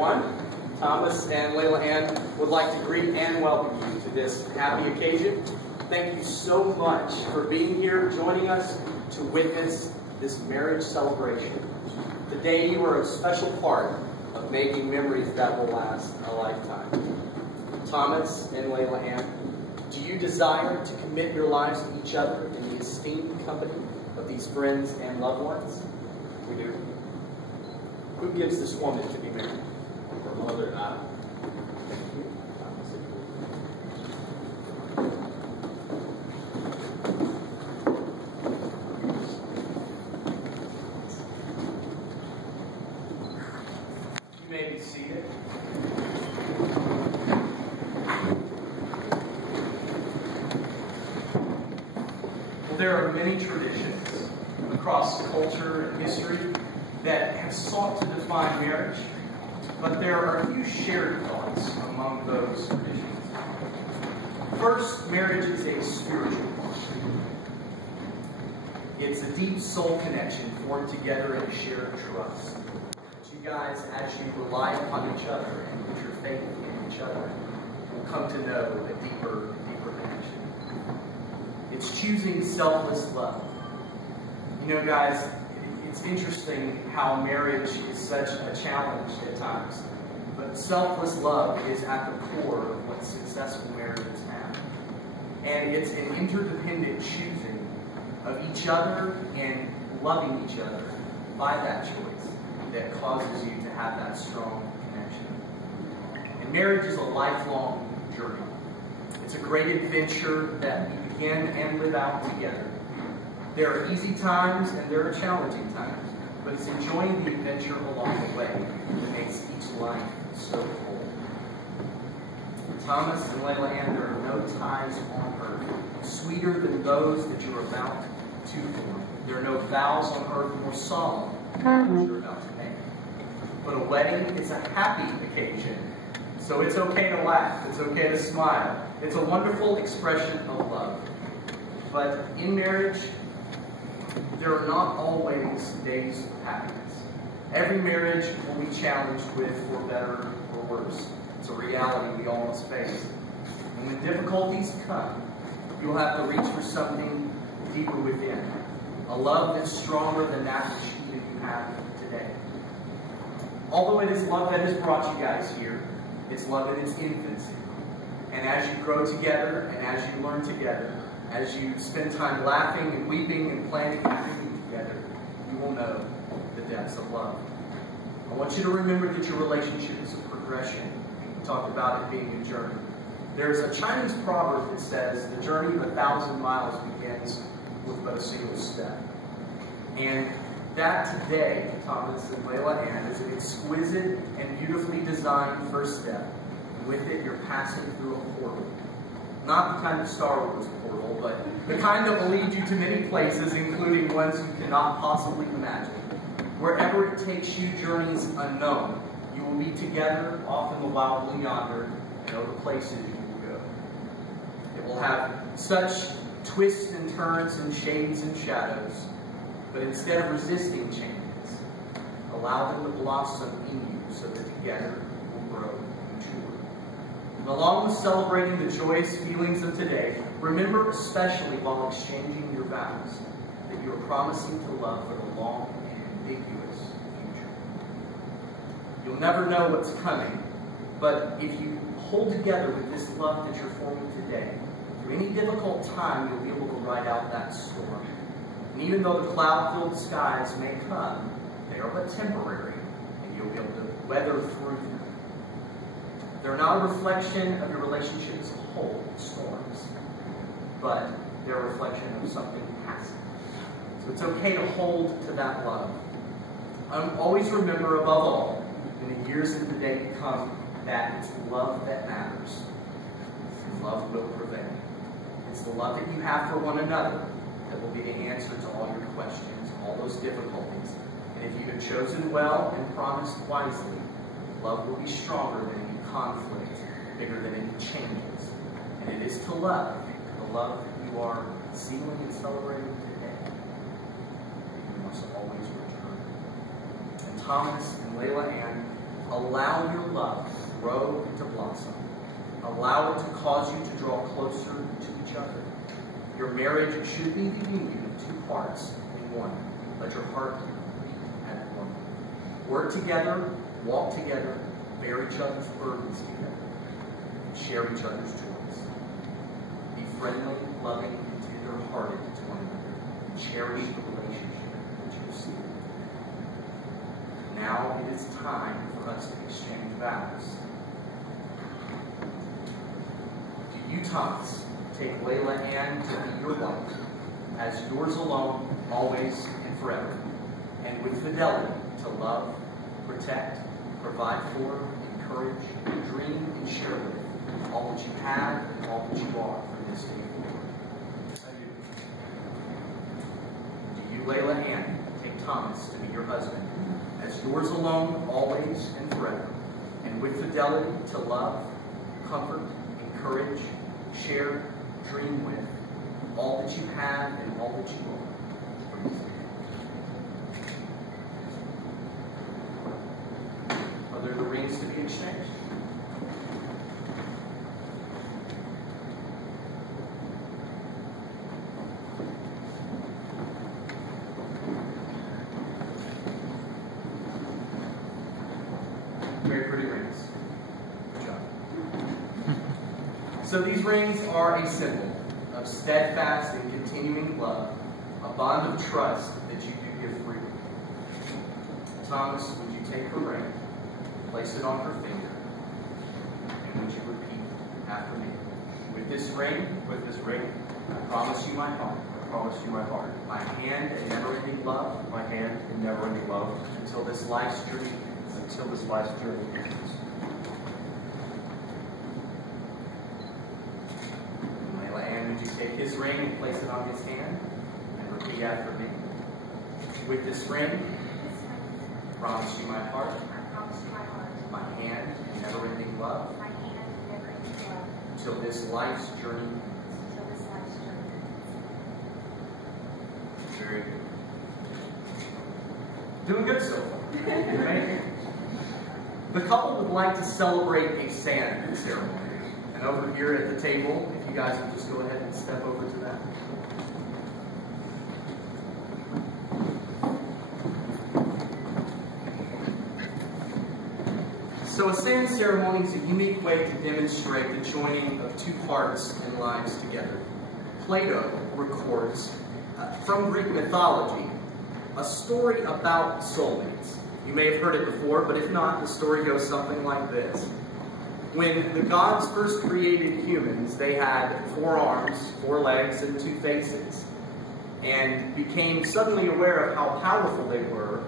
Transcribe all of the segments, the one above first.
everyone. Thomas and Layla Ann would like to greet and welcome you to this happy occasion. Thank you so much for being here, joining us to witness this marriage celebration. Today you are a special part of making memories that will last a lifetime. Thomas and Layla Ann, do you desire to commit your lives to each other in the esteemed company of these friends and loved ones? We do. Who gives this woman to be married? Her mother and I. Thank you. You may be seated. Well, there are many traditions across culture and history that have sought to define marriage, but there are a few shared thoughts among those traditions. First, marriage is a spiritual bond. It's a deep soul connection formed together in a shared trust. You guys, as you rely upon each other and put your faith in each other, will come to know a deeper connection. It's choosing selfless love. You know, guys, it's interesting how marriage is such a challenge at times, but selfless love is at the core of what successful marriages have. And it's an interdependent choosing of each other and loving each other by that choice that causes you to have that strong connection. And marriage is a lifelong journey. It's a great adventure that we begin and live out together. There are easy times and there are challenging times, but it's enjoying the adventure along the way that makes each life so whole. Thomas and Layla Ann, there are no ties on earth sweeter than those that you're about to form. There are no vows on earth more solemn than what you're about to make. But a wedding is a happy occasion, so it's okay to laugh, it's okay to smile. It's a wonderful expression of love. But in marriage, there are not always days of happiness. Every marriage will be challenged with, for better or worse. It's a reality we all must face. And when difficulties come, you'll have to reach for something deeper within. A love that's stronger than that which you have today. Although it is love that has brought you guys here, it's love in its infancy. And as you grow together and as you learn together, as you spend time laughing and weeping and planning and dreaming together, you will know the depths of love. I want you to remember that your relationship is a progression. We talked about it being a journey. There's a Chinese proverb that says, the journey of 1,000 miles begins with but a single step. And that today, Thomas and Layla Ann, is an exquisite and beautifully designed first step. And with it, you're passing through a portal. Not the kind of Star Wars portal, but the kind that will lead you to many places, including ones you cannot possibly imagine. Wherever it takes you, journeys unknown. You will be together, off in the wild blue yonder, and other places you will go. It will have such twists and turns and shades and shadows, but instead of resisting changes, allow them to blossom in you so that together you will grow and mature. And along with celebrating the joyous feelings of today, remember especially while exchanging your vows that you are promising to love for the long and ambiguous future. You'll never know what's coming, but if you hold together with this love that you're forming today, through any difficult time, you'll be able to ride out that storm. And even though the cloud-filled skies may come, they are but temporary, and you'll be able to weather through them. They're not a reflection of your relationship as a whole, storms, but they're a reflection of something passing. So it's okay to hold to that love. Always remember, above all, in the years and the day to come, that it's love that matters. And love will prevail. It's the love that you have for one another that will be the answer to all your questions, all those difficulties. And if you have chosen well and promised wisely, love will be stronger than any conflict, bigger than any changes. And it is to love, the love that you are sealing and celebrating today, that you must always return. And Thomas and Layla Ann, Allow your love to grow and to blossom. Allow it to cause you to draw closer to each other. Your marriage should be the union of two parts in one. Let your heart beat at one. Work together, walk together, bear each other's burdens together, and share each other's joys. Be friendly, loving, and tender-hearted to one another, and cherish the relationship that you have seen. Now it is time for us to exchange vows. Do you, Thomas, take Layla Ann to be your wife, as yours alone, always and forever, and with fidelity to love, protect, provide for, encourage, dream, and share with all that you have and all that you are from this day forward? I do. Do you, Layla Ann, take Thomas to be your husband, as yours alone, always and forever, and with fidelity to love, comfort, encourage, share, dream with all that you have and all that you are from this day? Are there the rings to be exchanged? Very pretty rings. Good job. So these rings are a symbol of steadfast and continuing love, a bond of trust that you do give freely. Thomas, would you take her ring, place it on her finger, and would you repeat after me? With this ring, I promise you my heart. My hand in never-ending love. Until this life's journey ends. Layla Ann, would you take his ring and place it on his hand, and repeat after me? With this ring, I promise you my heart. My hand in never-ending love. Until this life's journey ends. Very good. Doing good so far. The couple would like to celebrate a sand ceremony. And over here at the table, if you guys would just go ahead and step over to that. So a sand ceremony is a unique way to demonstrate the joining of two hearts and lives together. Plato records from Greek mythology a story about soulmates. You may have heard it before, but if not, the story goes something like this. When the gods first created humans, they had 4 arms, 4 legs, and 2 faces, and became suddenly aware of how powerful they were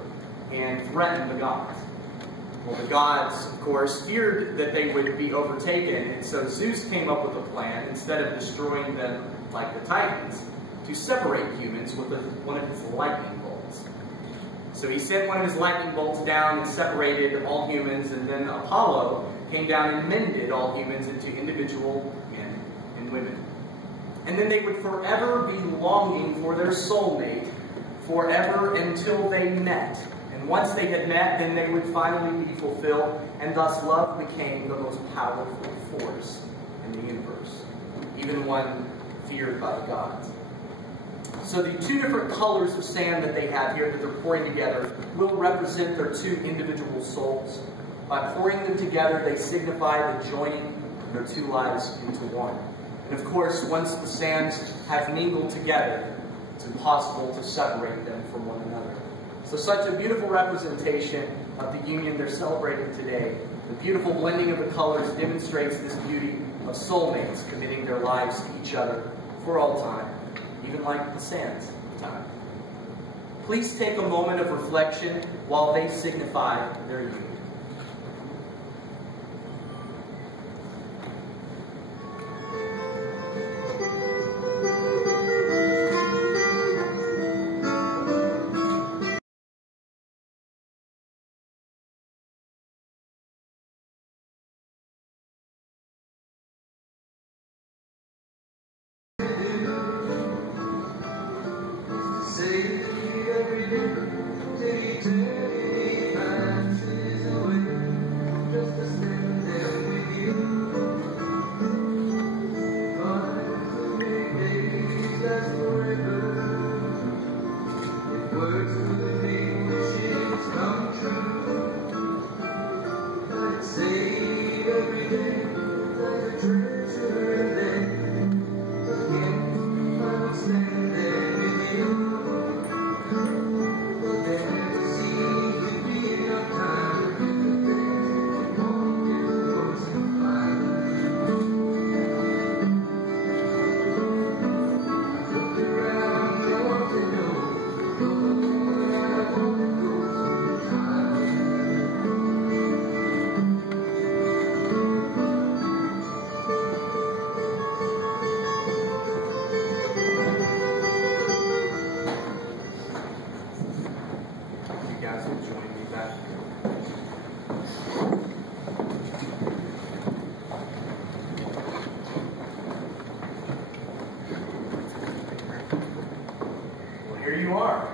and threatened the gods. Well, the gods, of course, feared that they would be overtaken, and so Zeus came up with a plan, instead of destroying them like the Titans, to separate humans with one of his lightning bolts. So he sent one of his lightning bolts down and separated all humans, and then Apollo came down and mended all humans into individual men and women. And then they would forever be longing for their soulmate, forever until they met. And once they had met, then they would finally be fulfilled, and thus love became the most powerful force in the universe, even one feared by the gods. So the 2 different colors of sand that they have here that they're pouring together will represent their 2 individual souls. By pouring them together, they signify the joining of their 2 lives into one. And of course, once the sands have mingled together, it's impossible to separate them from one another. So such a beautiful representation of the union they're celebrating today. The beautiful blending of the colors demonstrates this beauty of soulmates committing their lives to each other for all time, even like the sands of time. Please take a moment of reflection while they signify their union. Say every day, till eternity finds his own. Here you are.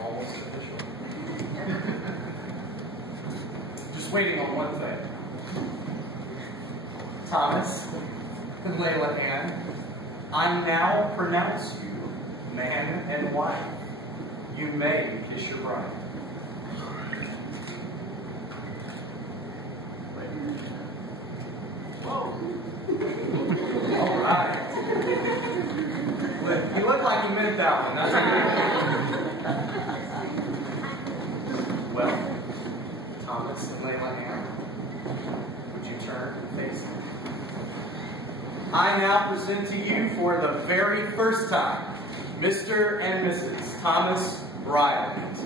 Almost official. Just waiting on one thing. Thomas and Layla Ann, I now pronounce you man and wife. You may kiss your bride. Whoa. All right. You look like you meant that one. That's okay. Well, Thomas and Layla Ann, would you turn and face me? I now present to you for the very first time, Mr. and Mrs. Thomas Ryland.